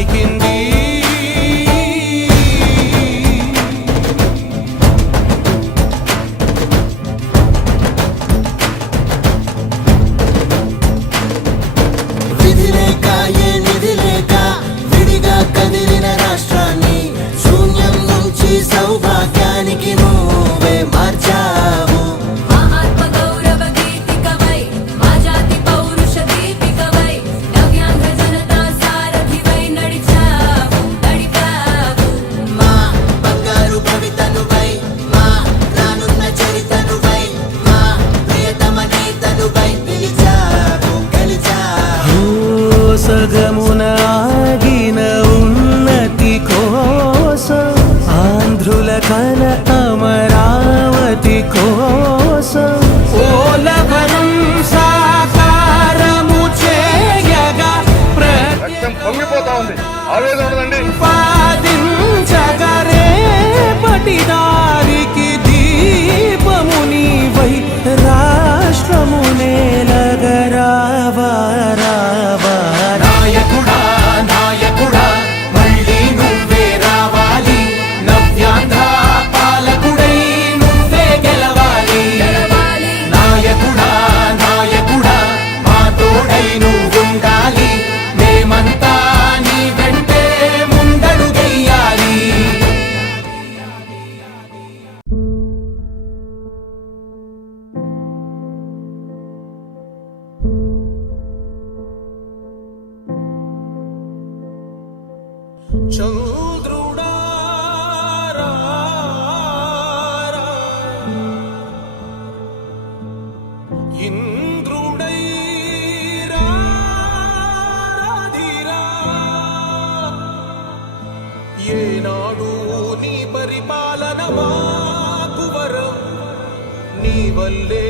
Making deals. సగమున ఆగిన ఉన్నతి కోసం ఆంధ్రుల కల అమరావతి కోసం. ఓలవరం సాకారము చేయగా రక్తం పొంగిపోతా ఉంది. ఆవేదన ప్రతిపాదించగరే పటిదారికి చంద్రుడా ఇంద్రుడై ఏనాడు నీ పరిపాలన మాకు వరం. నీ వల్లే